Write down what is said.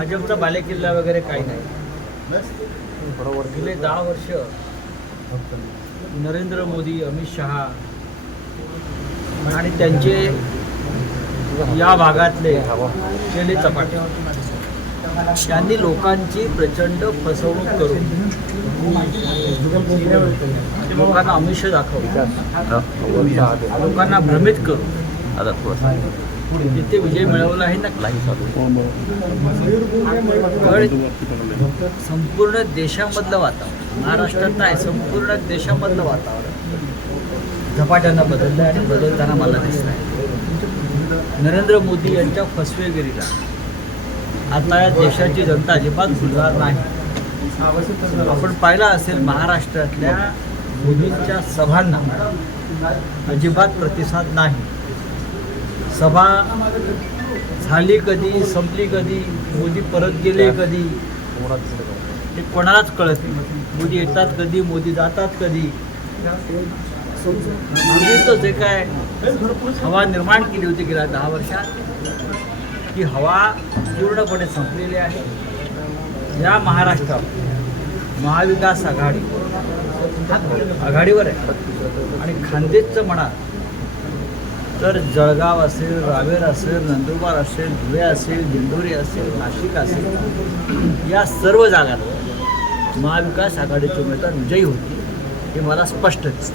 भाजपचा बालेकिल्ला वगैरे काही नाही. गेले दहा वर्ष. नरेंद्र मोदी अमित शहा आणि त्यांचे या भागातले चेले चपाटे. त्यांनी लोकांची प्रचंड फसवणूक करून लोकांना आमिष दाखवून लोकांना भ्रमित करून. तिथे विजय मिळवला आहे ना? पण संपूर्ण देशामधलं वातावरण महाराष्ट्रात नाही संपूर्ण देशामधलं वातावरण झपाट्यानं बदललं आणि बदलताना मला दिसत आहे नरेंद्र मोदी यांच्या फसवेगिरीला आता या देशाची जनता अजिबात भुलणार नाही. आपण पाहिलं असेल महाराष्ट्रातल्या मोदींच्या सभांना अजिबात प्रतिसाद नाही. सभा झाली कधी संपली कधी मोदी परत गेले कधी? हे कोणालाच कळत नाही. मोदी येतात कधी मोदी जातात कधी? मोदीचं जे काय? हवा निर्माण केली होती गेल्या दहा वर्षात. ती हवा पूर्णपणे संपलेली आहे. या महाराष्ट्रात महाविकास आघाडी आघाडीवर आहे. आणि खानदेशचं म्हणाल तर जळगाव असेल रावेर असेल नंदुरबार असेल धुळे असेल दिंडोरी असेल नाशिक असेल या सर्व जागांवर महाविकास आघाडीचे उमेदवार विजयी होती हे मला स्पष्ट दिसतं.